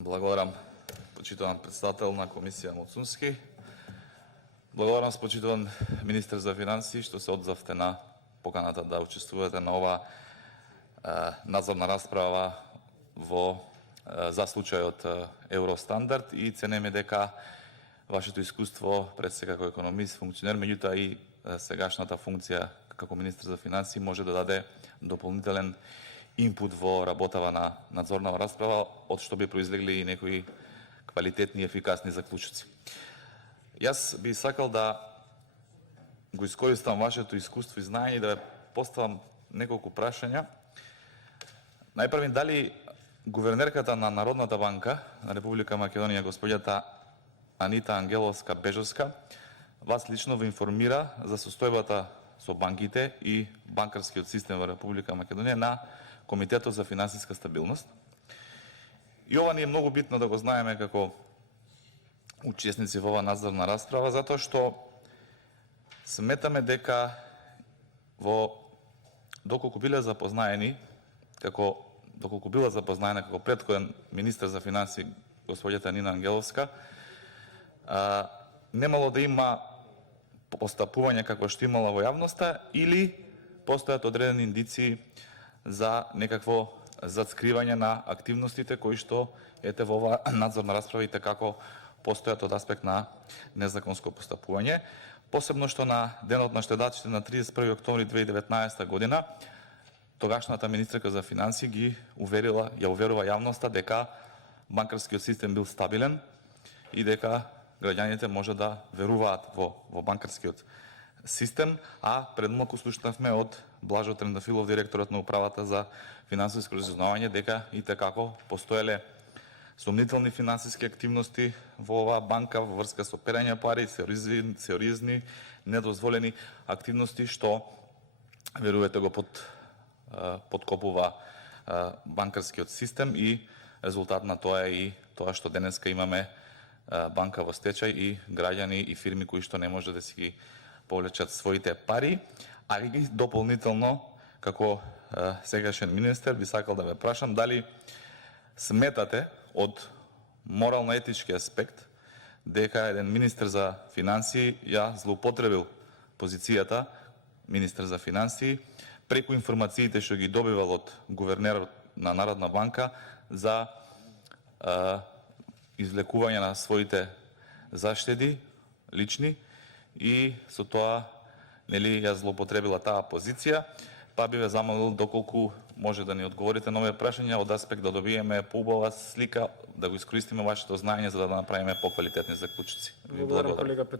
Благодарам, почитуван председател на комисија Моцунски. Благодарам, почитуван министер за финансии, што се одзавте на поканата да учествувате на ова надзорна расправа за случајот Евростандард и ценеме дека вашето искуство пред се како економист, функционер, меѓутоа и сегашната функција како министер за финансии може да даде дополнителен инпут во работава на надзорна расправа, од што би произлегли и некои квалитетни и ефикасни заклучоци. Јас би сакал да го искористам вашето искуство и знаење и да поставам неколку прашања. Најпрво, дали гувернерката на Народната банка на Република Македонија, господјата Анита Ангеловска-Бежовска, вас лично ви информира за состојбата со банките и банкарскиот систем во Република Македонија на Комитетот за финансиска стабилност. И ова ни е многу битно да го знаеме како учесници во оваа надзорна расправа, затоа што сметаме дека доколку била запознаена како претходен министер за финансии господјата Нина Ангеловска, немало да има постапување како што имала во јавноста или постојат одредени индиции за некакво зацкривање на активностите кои што во оваа надзорна расправа и како постојат од аспект на незаконско постапување. Посебно што на денот на штедачите на 31 октомври 2019 година тогашната министерка за финансии ја уверува јавноста дека банкарскиот систем бил стабилен и дека граѓаните може да веруваат во банкарскиот систем, а пред малку слушнавме од Блажо Трендафилов, директорот на управата за финансиско разузнавање, дека и како постоеле сомнителни финансиски активности во оваа банка во врска со перење пари, сериозни недозволени активности што верувате го подкопува банкарскиот систем и резултат на тоа е и тоа што денеска имаме банка во стечај и граѓани и фирми кои што не може да си ги повлечат своите пари, а и дополнително како сегашен министер би сакал да ве прашам дали сметате од морално-етички аспект дека еден министер за финансии ја злоупотребил позицијата министер за финансии преку информациите што ги добивал од гувернерот на Народна банка за извлекување на своите заштеди лични и со тоа ја злоупотребила таа позиција, па би ве замолил доколку може да ни одговорите на овие прашања од аспект да добиеме поубава слика, да го искористиме вашето знаење за да направиме поквалитетни заклучоци. Благодарам, колега